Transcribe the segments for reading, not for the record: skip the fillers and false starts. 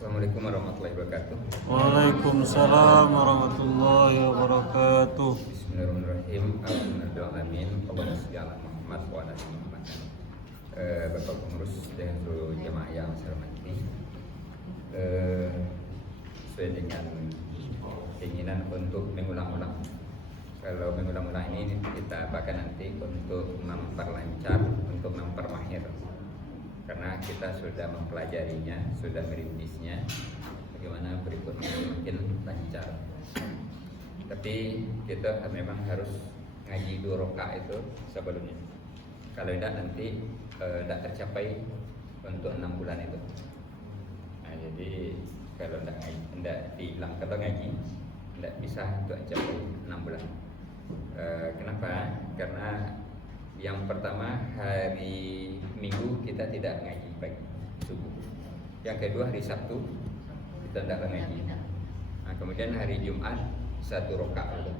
Assalamualaikum warahmatullahi wabarakatuh. Waalaikumsalam warahmatullahi wabarakatuh. Bismillahirrahmanirrahim. Alhamdulillahirrahmanirrahim. Allahumma sholli ala Muhammad wa ala ali Muhammad. Bapak pengurus dan seluruh jemaah yang saya hormati, sesuai dengan keinginan untuk mengulang-ulang. Kalau mengulang-ulang ini kita bahkan nanti untuk memperlancar, untuk mempermahir. Karena kita sudah mempelajarinya, sudah merintisnya, bagaimana berikutnya mungkin lancar. Tapi kita memang harus ngaji 2 rakaat itu sebelumnya. Kalau tidak nanti tidak tercapai untuk 6 bulan itu. Nah, jadi kalau tidak dibilang kalau ngaji tidak bisa untuk mencapai 6 bulan. Kenapa? Karena yang pertama hari Minggu kita tidak ngaji pagi subuh. Yang kedua hari Sabtu kita tidak ngaji. Nah, kemudian hari Jumat 1 rakaat.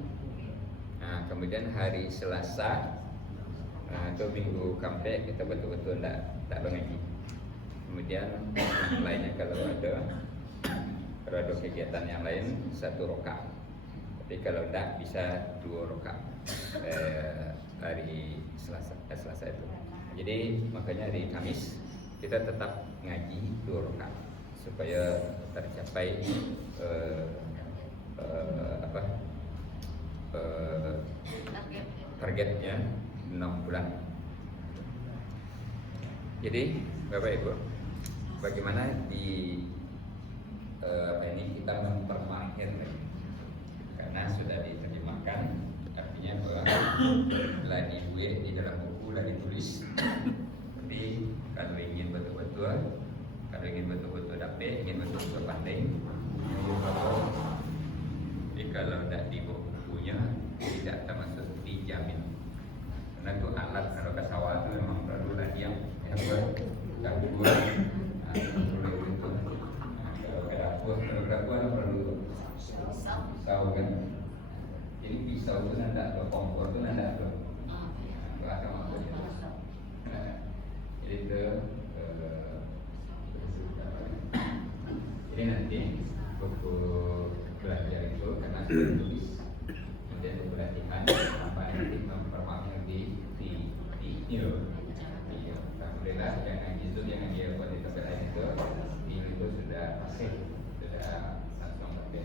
Nah, kemudian hari Selasa atau Minggu Kampek kita betul-betul tidak ngaji. Kemudian yang lainnya kalau ada kegiatan yang lain 1 rakaat. Tapi kalau tidak bisa 2 rakaat hari Selasa itu. Jadi makanya hari Kamis kita tetap ngaji 2 rakaat supaya tercapai targetnya 6 bulan. Jadi Bapak Ibu, bagaimana di ini kita mempermahir, karena sudah diterjemahkan, artinya bahwa telah dibuat di dalam buku, telah ditulis. Tapi kalau ingin betul-betul dapat, ingin betul-betul pandai, jadi kalau tidak di bukunya tidak termasuk dijamin. Karena itu alat kalau ke sawah itu memang perlu lagi yang buat gangguan. Kalau ke dapur perlu pisau kan. Jadi pisau itu nanda atau kompor itu nanda atau ada maksudnya. Jadi itu jadi nanti buku belajar itu karena sudah tulis, kemudian buku latihan apa nanti mempermahir di ini loh. Alhamdulillah yang ngaji itu yang dia buat di tempat lain itu sudah pasif, sudah langsung pakai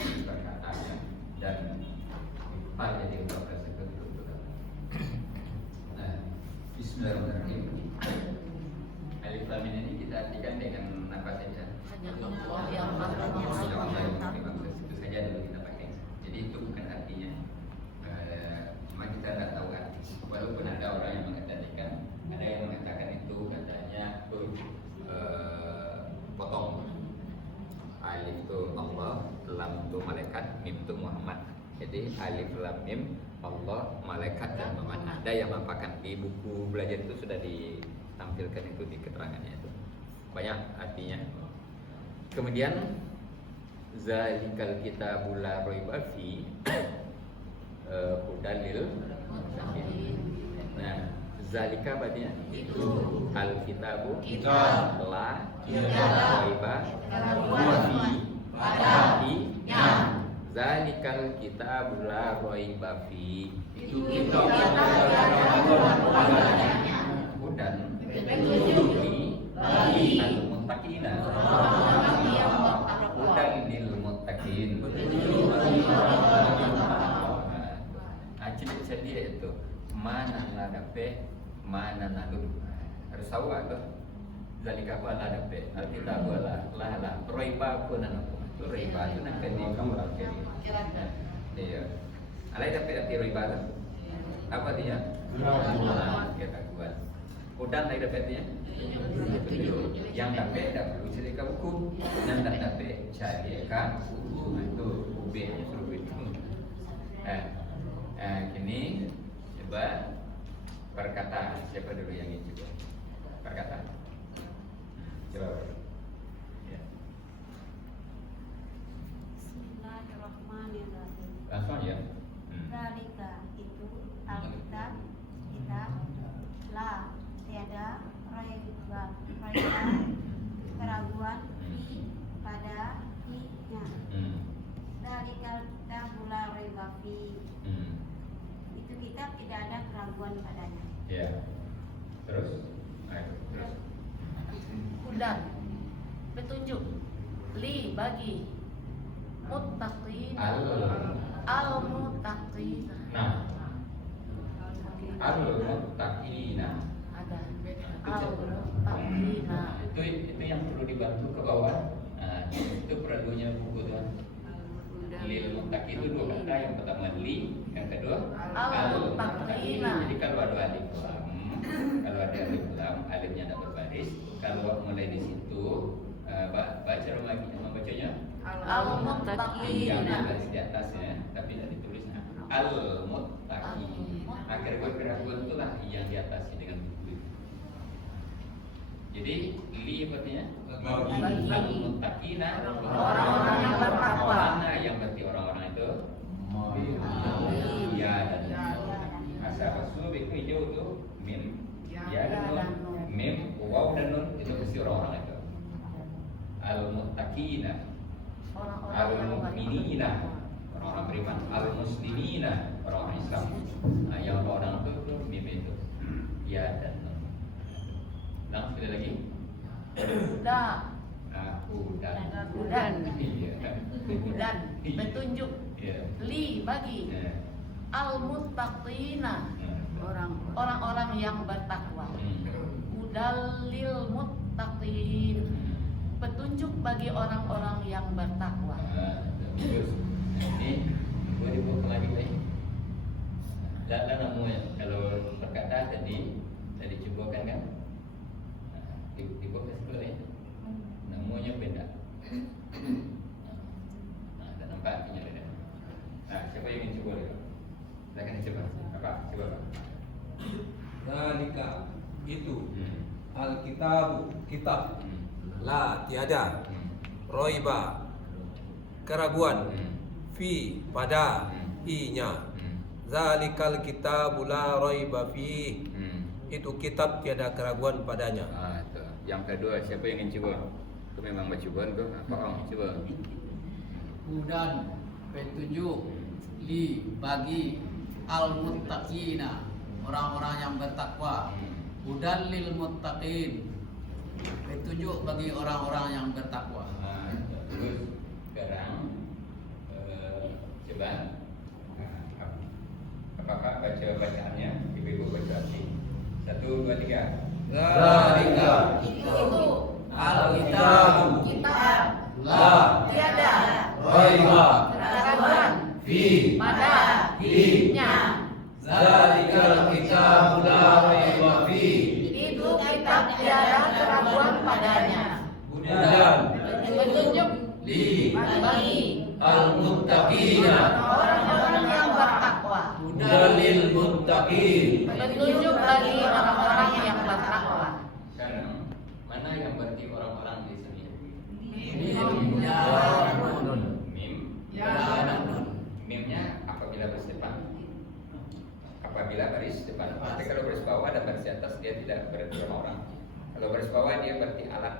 perkataannya dan diputar jadi proses itu betul. Nah, Bismillahirrahmanirrahim. Alif Lam Mim ini kita artikan dengan apa saja? Allah yang itu saja dulu kita pakai. Jadi itu bukan artinya. Cuma kita tidak tahu arti. Walaupun ada orang yang mengatakan, ada yang mengatakan itu katanya potong. Alif itu Allah, Lam itu malaikat, Mim itu Muhammad. Jadi Alif Lam Mim Allah, malaikat dan Muhammad. Ada yang mempakan di buku belajar itu sudah ditampilkan itu di keterangannya itu. Banyak artinya. Kemudian zalikal kitabul la raiba fi hudalil muttaqin. Nah, zalika artinya itu al-kitabu la raiba fi zalikal kitabul la raiba fi itu kitab hudan bagi al-muttaqina hudan lil muttaqin. Ciri dia itu mana ladape, mana nalur. Harus tahu atau zalika apa ladape. Alkitab la roiba pun anaku. Roiba itu nak di kamu lagi. Iya. Alai dapat arti roiba tu. Apa dia? Ketakuan. Udang lagi dapat dia? Yang dapat dah perlu cerita hukum. Yang tak dapat syarikat hukum itu ubin suruh itu. Kini coba perkataan. Siapa dulu yang ingin coba perkataan? Coba. Ya. Bismillahirrahmanirrahim. Langsung ya. Zalika itu Alkitab kita la tiada raiba muttaqin. Hmm. Itu kitab tidak ada keraguan padanya. Ya. Terus? Ayo, terus. Hudan, petunjuk, li bagi muttaqin, al-muttaqin. Nah, al-muttaqina. Ada al-muttaqina. Itu yang perlu dibantu ke bawah. Nah, itu perlunya buku tuh. Lil muttaqin itu dua kata, yang pertama li, yang kedua al-muttaqina. Jadi kalau ada alif lam, alifnya ada berbaris. Kalau mulai di situ, baca lagi nama bacanya. Al-muttaqina. Yang di atasnya, tapi tidak ditulis. Al-muttaqin. Akhir keraguan itulah yang diatasi dengan buku itu. Jadi li artinya Bagi. al-muttaqina, Orang-orang yang bertakwa. Mana yang berarti orang-orang itu? Ya dan asal rasul itu hijau itu mim, ya dan nun, mim, waw dan nun itu mesti orang-orang itu. Al-muttaqina, al-mu'minina, orang-orang beriman, al-muslimina, orang-orang Islam. Nah, yang orang itu mim itu, ya dan nun. Ulang sekali lagi. Huda, Hudan. hudan, Iya. hudan, petunjuk, Iya. li bagi Iya. al-muttaqina. Hmm. Orang-orang yang bertakwa. Hmm. Hudalil muttaqin, petunjuk bagi orang-orang yang bertakwa. Terus ini boleh dibuka lagi nih. Dan namanya kalau berkata tadi cobakan kan? Dibuka sekali ya. Namanya beda. Nah, ada nampak artinya beda. Nah, siapa yang ingin coba dulu? Silakan dicoba. Apa? Coba. Zalika itu Hmm. Alkitabu kitab Hmm. la tiada roiba keraguan fi pada inya zalikal kitabu la roiba fi itu kitab tiada keraguan padanya. Itu. Yang kedua, siapa yang ingin coba? Itu memang bercobaan tu. Apa orang coba? Hudan petunjuk li bagi al-muttaqina orang-orang yang bertakwa. Hudan lil muttaqin petunjuk bagi orang-orang yang bertakwa. Terus sekarang coba apakah baca bacaannya? Ibu baca arti. 1, 2, 3. Zalika Itu Alkitabu kitab la tiada roiba keraguan fi pada fi zalikal kitabu la roiba fi itu kitab tiada keraguan padanya. hudan Petunjuk li bagi al-muttaqina orang-orang yang bertakwa. hudan lil muttaqin Petunjuk bagi orang-orang yang bertakwa. Sekarang mana yang berarti orang-orang di sini? Mim ya nun. Mim. Ya dan nun. Mimnya apabila baris depan. Apabila baris depan. Tapi kalau baris bawah dan baris atas dia tidak berarti orang-orang. Kalau baris bawah dia berarti alat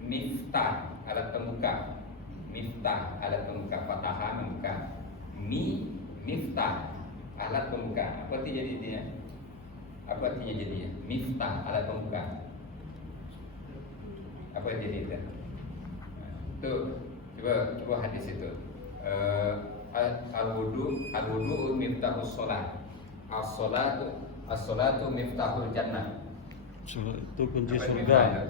miftah, alat pembuka. Miftah, alat pembuka. Fataha membuka. Miftah, alat pembuka. Apa artinya jadinya? Apa artinya jadinya? Miftah, alat pembuka. Apa jadi itu? Tuh, coba hadis itu. Al-wudu miftahus sholat. As-sholatu miftahul jannah. Salat itu kunci Apa surga. miftahnya?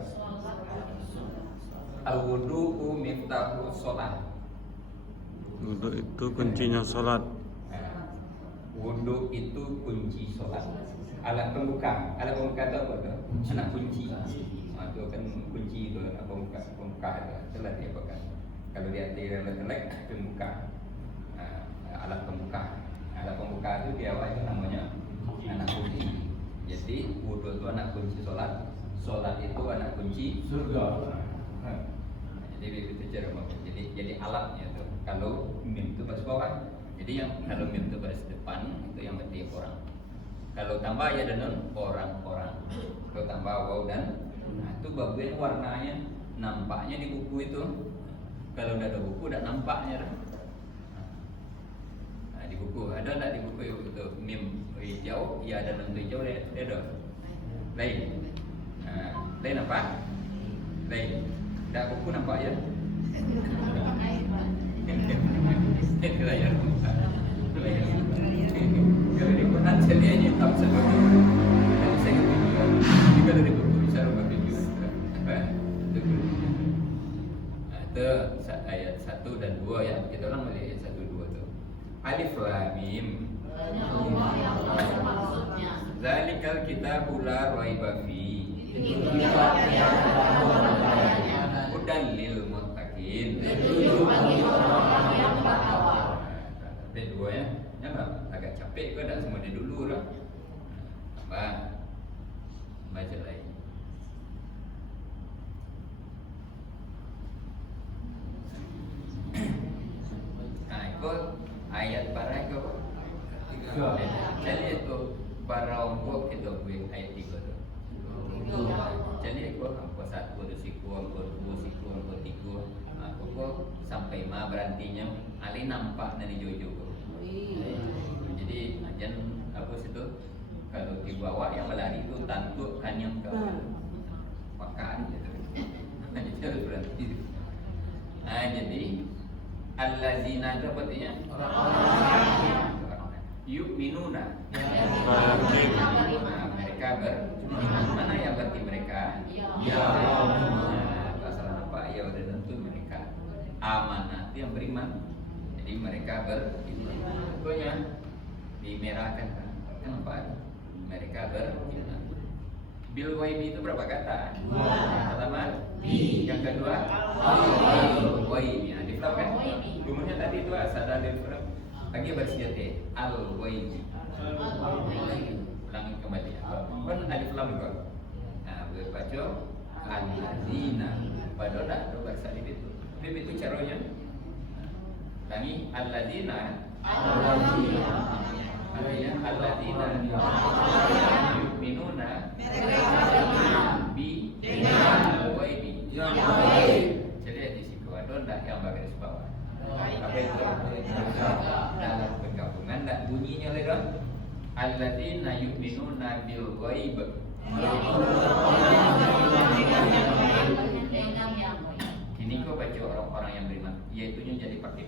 Al-wudu miftahus sholat. Wudhu itu kuncinya salat. Wudu itu kunci sholat. Alat pembuka itu apa tuh? Anak kunci. Itu kan kunci itu anak pembuka itu. Itulah dia pegang. Kalau dia tidak telek pembuka. Alat pembuka. Alat pembuka itu di awal itu namanya anak kunci. Jadi wudu itu anak kunci sholat. Sholat itu anak kunci surga. Jadi itu cara maksud. Jadi alatnya tuh. Kalau mim itu baris bawah. Jadi yang kalau mim itu baris depan itu yang berarti orang. Kalau tambah ya dan nun orang-orang. Kalau tambah waw dan itu bagian warnanya nampaknya di buku itu. Kalau udah ada buku udah nampaknya. Nah, di buku. Ada enggak di buku itu mim hijau? Ya ada non hijau dia ada. Lain. Lain apa? Lain. Enggak buku nampak ya? Itu layar buka. Kalau di Quran saya hitam seperti itu. Saya kira jika dari buku bisa rubah video. Itu ayat 1 dan 2 ya. Kita ulang balik ayat 1 2 tuh. Alif lam mim. Zalikal kitabu la raiba fi. Hudan lil muttaqin. Ada dua ya. Kenapa? Agak capek kok, tak semua dia dulu lah. Apa? Baca lagi. Nah, ikut ayat para itu. Jadi itu para umpuk kita buat ayat 3 tu. Jadi ikut angka 1 tu siku, angka 2 siku, angka 3. Pokok sampai ma berantinya Ali nampak dari jojo. Jadi ajan apa situ kalau di bawah yang berlari itu tantuk kanyang ke makan gitu. Jadi harus berhenti. Jadi allazina itu apa artinya? Yu'minuna. Mereka mana yang berarti mereka? Ya. Masalah apa? Ya udah tentu mereka. Amanah itu yang beriman. Jadi mereka beriman. Pokoknya dimerahkan kan? Kenapa? Mereka beriman. Bil waibi itu berapa kata? Yang pertama bi, yang kedua al waibi. Nah, di kan? Rumusnya tadi itu asal dari lagi bersiate al waibi. Ulangi kembali. Kan alif lam kok. Nah, berbaca allazina. Padahal dah bersalib itu. Bib itu caranya. Ulangi alladzina. Artinya alladzina yu'minuna bi waibi. Jadi di situ ada ndak yang baris bawah. Apa itu? Dalam penggabungan ndak bunyinya lagi. Alladzina yu'minuna bil ghaib. Ini kau baca orang-orang yang beriman, yaitu jadi pakai.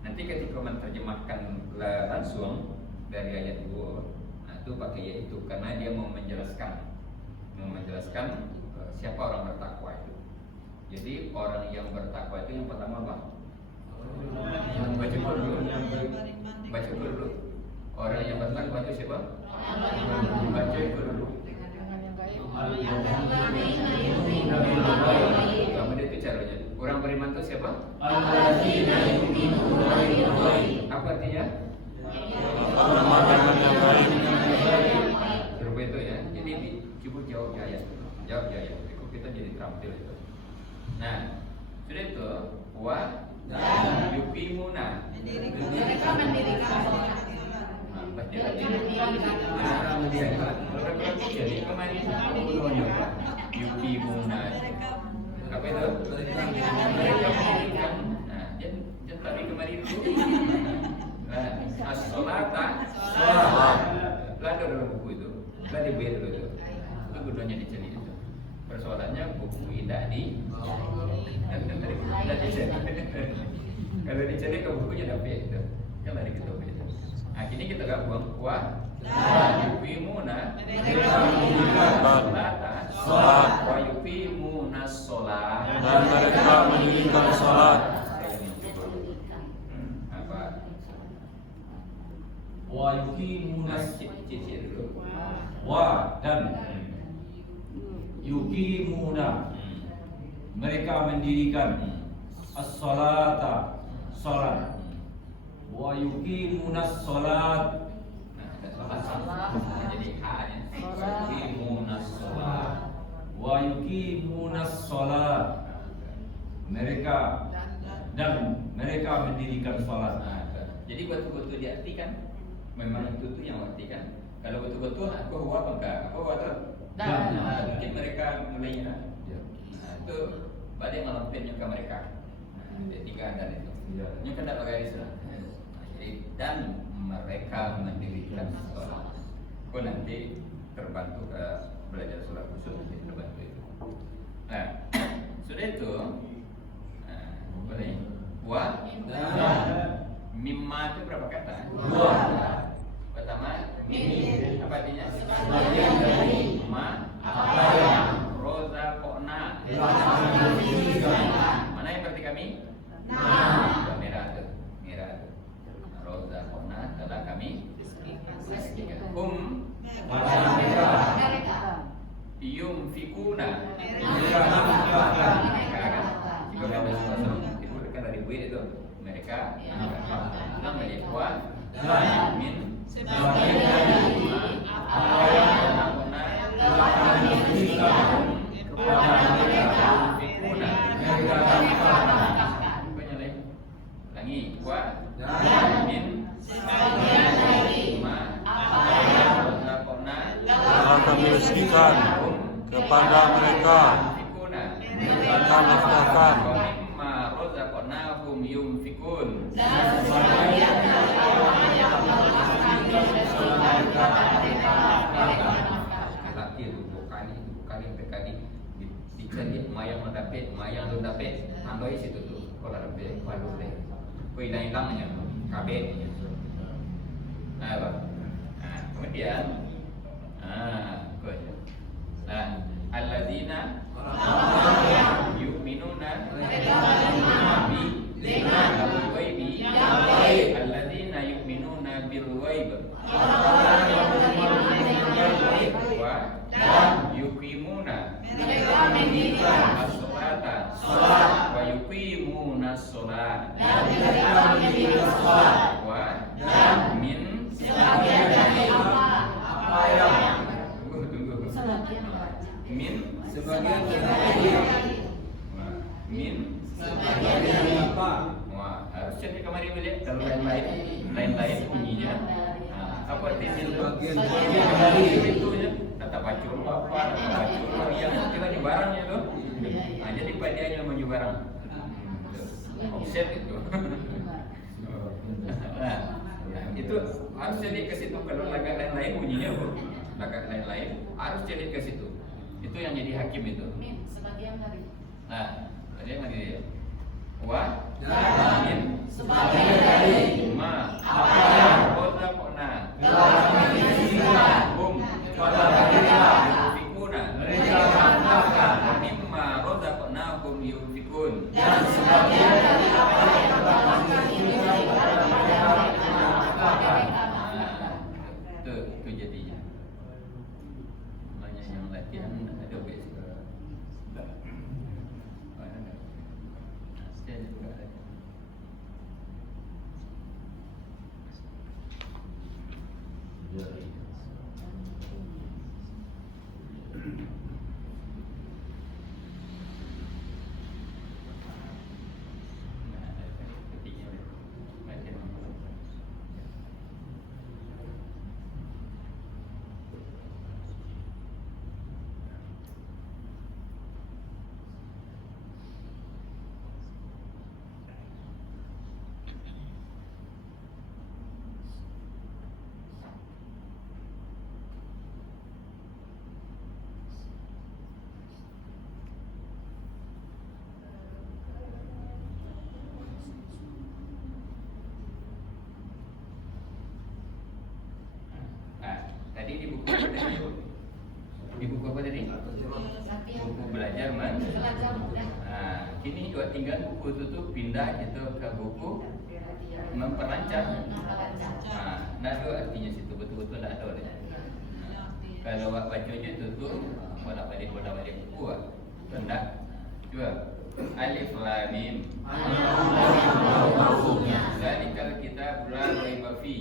Nanti ketika menerjemahkan langsung dari ayat 2, nah itu pakai yaitu karena dia mau menjelaskan siapa orang bertakwa itu. Jadi orang yang bertakwa itu yang pertama bang. Baca dulu. Orang yang bertakwa itu siapa? Baca dulu. Kamu dia itu caranya. Orang beriman itu siapa? Apa artinya? Berubah itu ya. Jadi coba jawab ayat. Itu kita jadi terampil itu. Nah, sudah itu wa yuqimuna. Mereka mendirikan sholat. Jadi kemarin yuqimuna. Apa itu? Mereka mendirikan. Nah, jadi tadi kemarin itu. As-sholata sholat. Ada dalam buku itu. Ada di itu. Itu gunanya dicari itu. Persoalannya buku tidak di. Kalau dicari ke bukunya dapat itu. Kan lari kita itu. Nah, kini kita gabung wa yuqimuna sholat wa yuqimuna sholat dan mereka mendirikan sholat. Wa yuqimuna Cicir dulu. wa dan yuqimuna mereka mendirikan as-salata salat wa yuqimuna salat Jadi hanya yuqimuna salat wa yuqimuna salat mereka dan mereka mendirikan salat. Jadi betul-betul diartikan. Memang itu tuh yang artikan. Kalau betul-betul aku huwa apa enggak? Apa huwa tuh? Dan. Mungkin mereka mulainya. Nah, itu badai melampirnya ke mereka. Nah, tiga dan itu. Ini kan dapat garis lah. Jadi dan mereka mendirikan sholat. Kau nanti terbantu belajar sholat khusus nanti terbantu itu. Nah, sudah itu, boleh. Wa mimma itu berapa kata? Dua. Pertama, Min. apa artinya? Sebagian dari. Ma. Apa yang. Roza kokna. Mana yang berarti kami? Nah. Merah tu, merah tu. Roza kokna telah kami. Mereka. Yumfikuna. Mereka. Jika ada sesuatu itu kan dari buih itu mereka namanya kuat min Sebagian dari apa yang telah kami berikan kepada mereka. Mereka nafkahkan. Langi kuat min Sebagian dari apa yang telah kami rezekikan kepada mereka. Mereka nafkahkan. Mimma razaqnahum yunfikun. Dan sebagian dari apa yang telah kami berikan kepada mereka. Mereka nafkahkan. Laki itu kali berkali dicari mayang mendapat mayang tu dapat andoi situ tu kalau dapat walau deh kau hilangnya kabeh apa kemudian kau alladzina yu'minuna bi dengan al-ghaibi yang gaib. alladzina yu'minuna bil ghaib wa yuqimuna Mereka mendirikan as-salata sholat. wa yuqimuna as-salat Dan mereka mendirikan sholat. wa Dan min sebagian dari apa yang tunggu min sebagian dari min sebagian dari wah harus cari kemarin boleh kalau lain bunyinya apa artinya Sebagian dari. itunya kata pacul apa yang kita di barangnya tuh jadi padianya menuju barang offset itu nah itu harus jadi ke situ kalau laga lain-lain bunyinya laga lain-lain harus jadi ke situ itu yang jadi hakim itu sebagian dari nah tadi yang lagi wa min sebagian dari ma apa yang kota kona telah kami berikan kepada mereka. yunfikuna Mereka nafkahkan. mimma razaqnahum yunfikun Dan sebagian dari apa yang telah kami berikan kepada mereka. Mereka nafkahkan. itu jadinya banyak yang latihan ada basic tadi di buku apa tadi? Di buku apa tadi? Buku belajar man. Nah, kini juga tinggal buku itu tuh pindah itu ke buku memperlancar. Nah, itu artinya situ betul-betul tak ada deh. Kalau baca aja itu tuh bolak-balik buku rendah. Coba alif lam mim. Zalikal kitab la raiba fi.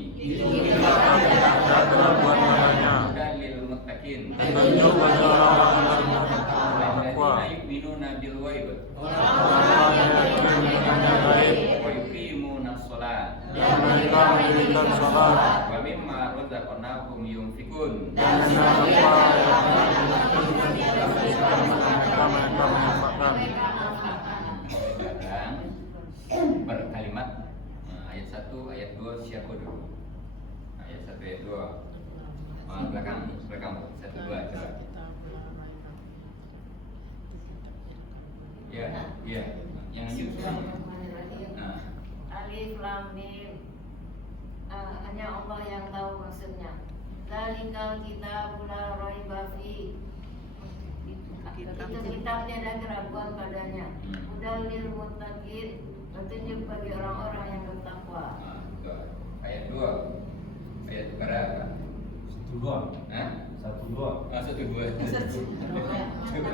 Dalil muttaqin. Petunjuk bagi orang-orang yang bertakwa. Alladzina yu'minuna bil ghaib Orang-orang yang beriman dengan gaib. wa yuqimuna shalah Dan mereka mendirikan sholat. wa mimma razaqnahum yunfikun. Dan sebagian dari apa yang telah kami berikan Mereka menginfakkan. mereka nafkahkan. Sekarang berkalimat ayat 1, ayat 2 siapa dulu? Ayat 1 ayat 2. Belakang 1 2 coba. Ya, ya. Yang lanjut. Nah, Alif Lam Mim. Hanya Allah yang tahu maksudnya. Zalikal kitabul la raiba fi. Itu kitab tiada keraguan padanya. Hudal lil muttaqin, petunjuk bagi orang-orang yang bertakwa. ayat 2. Ayat berapa? 1 2. Hah? 1 2. 1 2. Coba.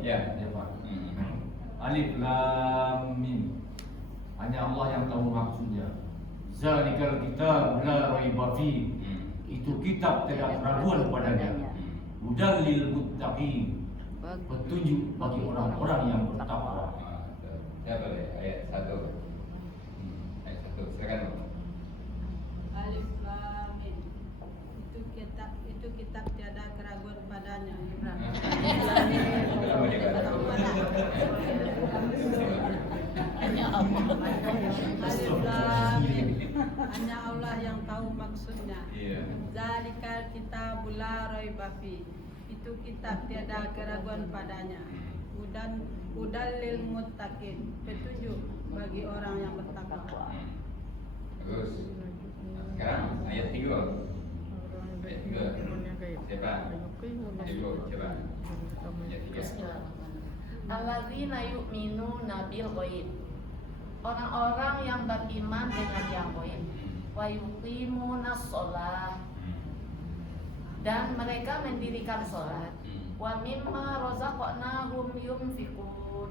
Ya. Ya Pak. Alif Lam Mim. Hanya Allah yang tahu maksudnya. Zalikal kitab la raiba fi. Itu kitab tidak keraguan padanya. Hudal lil muttaqin. Petunjuk bagi orang-orang yang bertakwa. Ya boleh. Ayat 1. Ayat 1. Silakan. Alif Lam Mim. Itu kitab tiada keraguan padanya. Kenapa dia kata? Alif Lam Mim. Hanya Allah yang tahu maksudnya. Iya. Zalikal kitabul la raiba fi. Itu kitab tiada keraguan padanya. Hudal lil muttaqin. Petunjuk bagi orang yang bertakwa. Bagus. Sekarang ayat 3. Ayat 3. Siapa? Ibu, coba. Ayat 3. Alladzina yu'minuna bil ghaib. Orang-orang yang beriman dengan yang ghaib. Wa yuqimunas shalah. Dan mereka mendirikan salat. Wa mimma razaqnahum yunfiqun.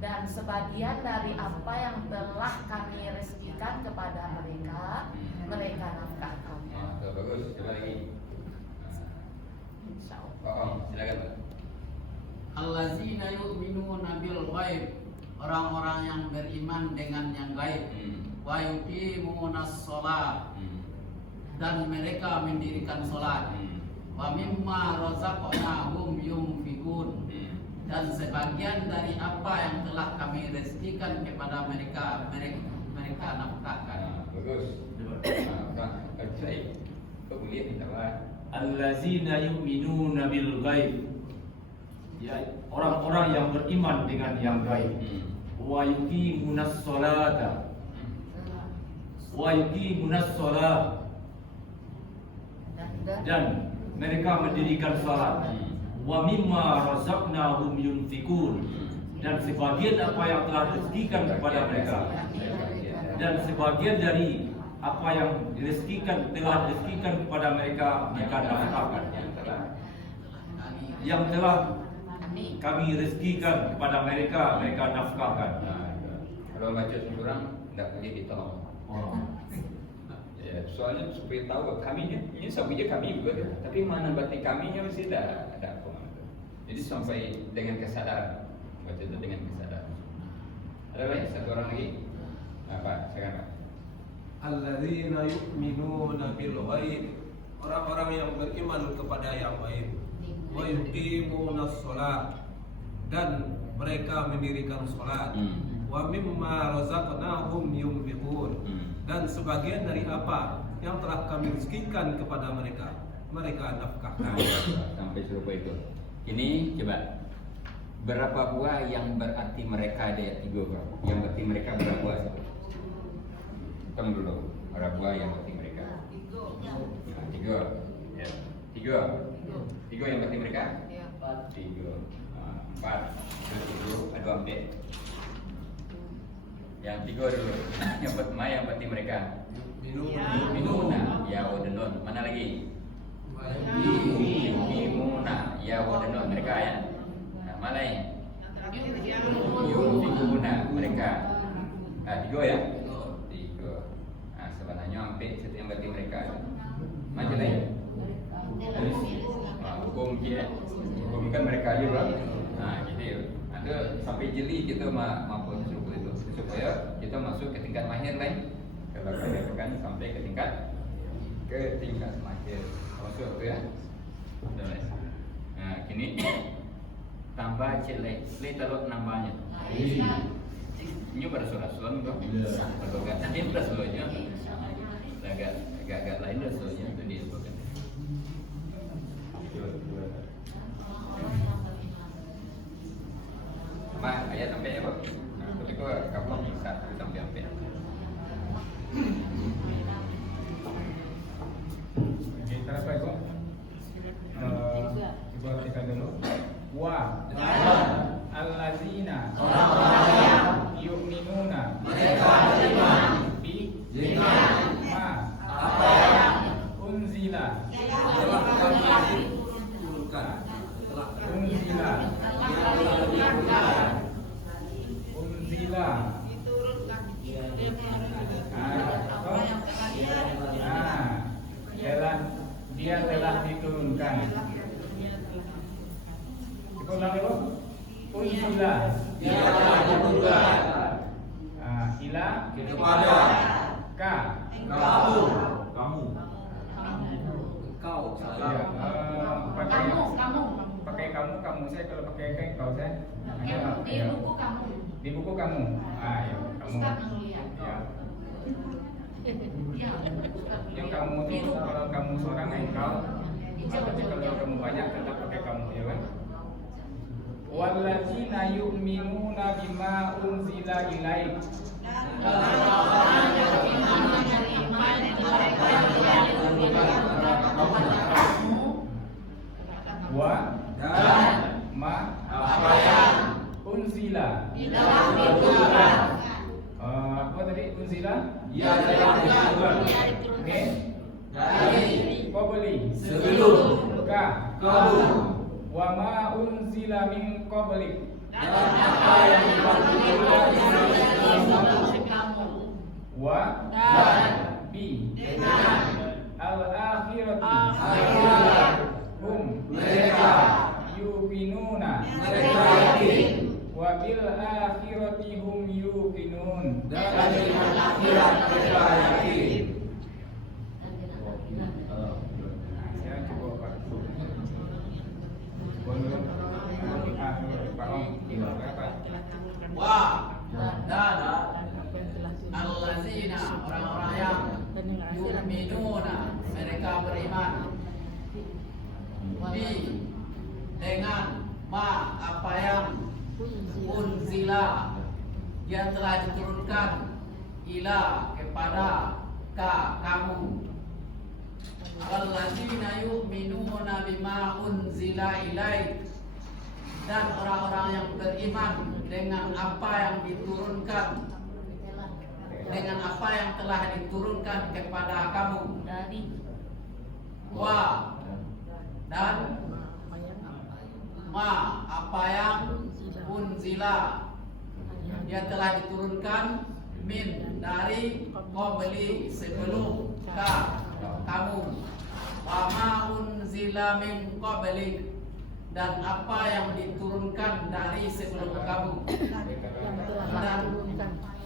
Dan sebagian dari apa yang telah kami rezekikan kepada mereka, mereka nafkahkan. Bagus. Coba lagi. Silakan. Allazina yu'minuna bil ghaib. Orang-orang yang beriman dengan yang gaib. Wa yuqimunas shalah. Dan mereka mendirikan salat. Wa mimma razaqnahum yunfiqun. Dan sebagian dari apa yang telah kami rezekikan kepada mereka nafkahkan. Bagus. Baik. Kemudian kita Allazina yu'minuna bil ghaib. Ya, orang-orang yang beriman dengan yang gaib. Wa yuqimunas sholata. Wa yuqimunas sholat. Dan mereka mendirikan salat. Wa mimma razaqnahum yunfiqun. Dan sebagian apa yang telah direzekikan kepada mereka. Dan sebagian dari apa yang telah direzekikan kepada mereka nafkahkan. Yang telah kami rezekikan kepada mereka nafkahkan. Kalau baca kurang tidak boleh ditolong. Ya, soalnya supaya tahu kami ini sahaja kami juga, tapi mana batin kaminya mesti ada apa. Jadi sampai dengan kesadaran, baca itu dengan kesadaran. Ada lagi satu orang lagi. Apa? Sekarang. Alladzina yu'minuna bil ghaib. Orang-orang yang beriman kepada yang gaib. Wa yuqimunas shalah. Dan mereka mendirikan salat. Wa mimma razaqnahum yunfiqun. Dan sebagian dari apa yang telah kami rezekikan kepada mereka nafkahkan. Sampai serupa itu. Ini coba berapa buah yang berarti mereka ada ayat 3 bro? Yang berarti mereka berapa buah? Hitung dulu. Berapa buah yang berarti mereka? 3. Ya. 3 yang berarti mereka? 3. 4. Ada 4. Yang 3 dulu. Yang berarti mereka? Minuna. Ya wadenun. Mana lagi? Yukimuna. Ya wadenun. Mereka ya. Nah, mana ya? Yukimuna. Mereka. Nah, 3 ya? 3. Nah, sebenarnya hampir itu yang berarti mereka. Macam lain. Hukum dia. Hukum kan mereka juga. Nah, gitu. Ada sampai jeli kita mampu serupa itu supaya kita masuk ke tingkat mahir lain. Kalau kita tekan sampai ke tingkat mahir. Masuk tu ya. Nah, kini tambah celek. Celek taruh nambahnya. Ini pada surah-surah juga. Kalau enggak nanti pada surahnya. agak lain rasulnya itu dia bukan. Ma, ayat sampai ya, Pak? Nah, tapi kok kamu 1 sampai apa? Kita apa Ibu? Ibu artikan dulu. Wa allazina yu'minuna bi ma unzila dia telah diturunkan. Kita ulang dulu. Unzila Dia telah diturunkan ila kepada ka kamu kau saya pakai kamu saya, kalau pakai kau saya. Di buku kamu. Di buku kamu. Ya, kamu. Ustaz melihat. Ya. Ya. Yang kamu itu kalau kamu seorang engkau, tapi kalau kamu banyak tetap pakai kamu, ya kan? Wallazina yu'minuna bima unzila ilaik. Wa dan ma apa yang unzila. Apa tadi unzila? ia telah diturunkan Min dari qabli sebelum ka kamu wa ma unzila min qablik dan apa yang diturunkan wa dan bi dengan al-akhirati akhirat hum mereka yuqinuna mereka yakin wa bil akhirati hum yuqinun. dan dengan akhirat mereka yakin. Saya coba Pak. Coba dulu. Pak Om, berapa? Wa dan allazina orang-orang yang yu'minuna mereka beriman bi dengan ma apa yang unzila yang telah diturunkan ila kepada kamu. Allazina yu'minuna bima unzila ilaik dan orang-orang yang beriman dengan apa yang diturunkan, dengan apa yang telah diturunkan kepada kamu. Wa dan ma apa yang unzila yang telah diturunkan min dari qabli sebelum kamu. Wa ma unzila min qablik dan apa yang diturunkan dari sebelum kamu, dan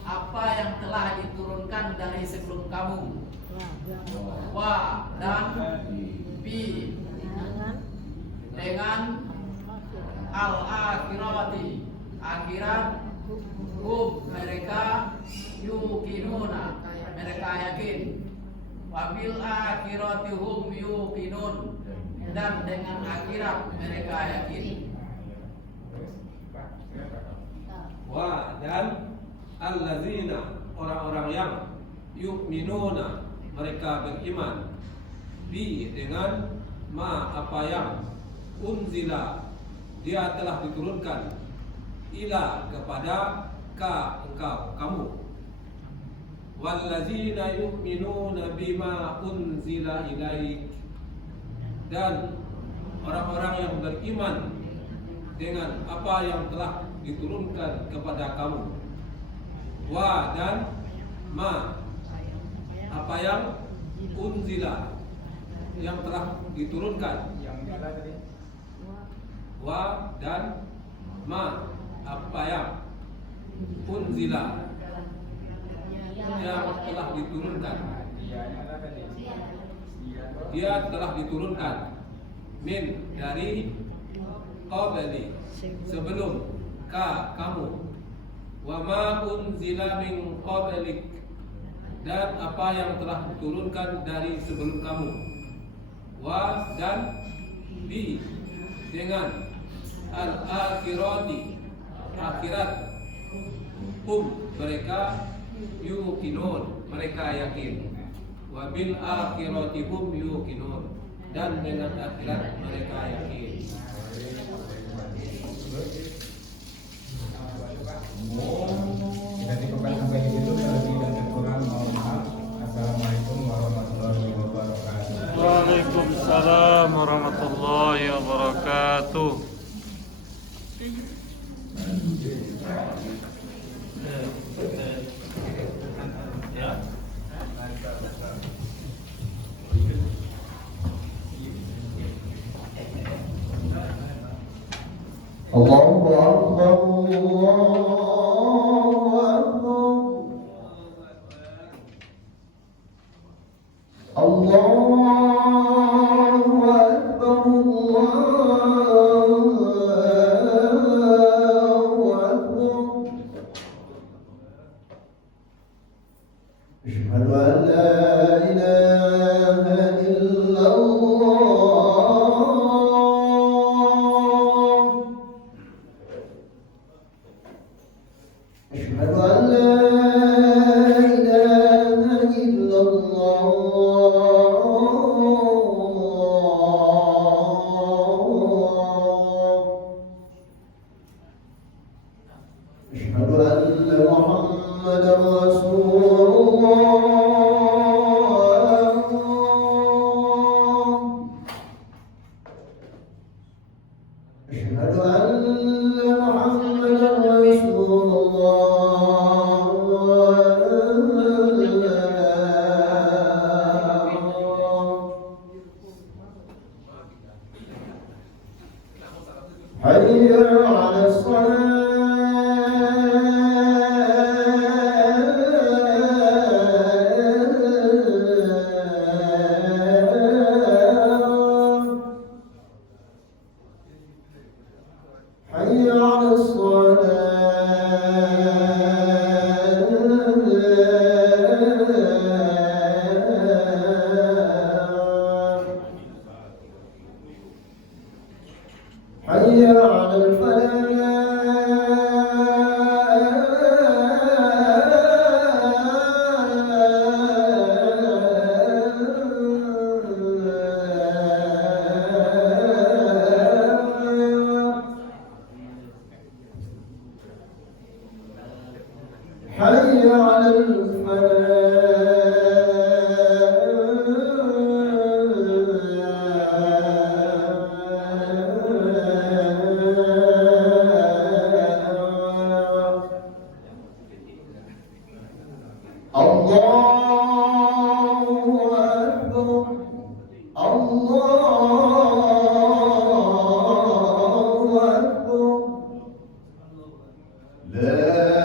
apa yang telah diturunkan dari sebelum kamu. Wa dan bi dengan al-akhirati akhirat hum mereka yuqinuna mereka yakin. Wabil akhirati hum yuqinun dan dengan akhirat mereka yakin. Wa dan allazina orang-orang yang yu'minuna mereka beriman bi dengan ma apa yang unzila dia telah diturunkan ila kepada engkau kamu. Wallazina yu'minuna bima unzila ilaik dan orang-orang yang beriman dengan apa yang telah diturunkan kepada kamu. Wa dan ma apa yang unzila yang telah diturunkan. Yang nyala tadi. Wa dan ma apa yang unzila yang telah diturunkan. Dia nyala tadi. Dia telah diturunkan min dari qabli sebelum kamu. Wa ma unzila min qablik dan apa yang telah diturunkan dari sebelum kamu. Wa dan bi dengan al-akhirati akhirat mereka yuqinun mereka yakin. Wa bil akhirati yuqinun dan dengan akhirat mereka yakin. Kita cukupkan sampai di situ. Kalau tidak ada kurang, mohon maaf. Assalamualaikum warahmatullahi wabarakatuh. Waalaikumsalam warahmatullahi wabarakatuh. Allahu Akbar, Allahu Akbar, Allahu Akbar. Asyhadu an la ilaha illallah. أشهد أن لا إله إلا الله. أشهد أن محمدا رسول الله. أشهد أن محمدا رسول حي على الصلاة حي على الصلاة حي على الفلاح حي على الفلاح الله أكبر الله أكبر لا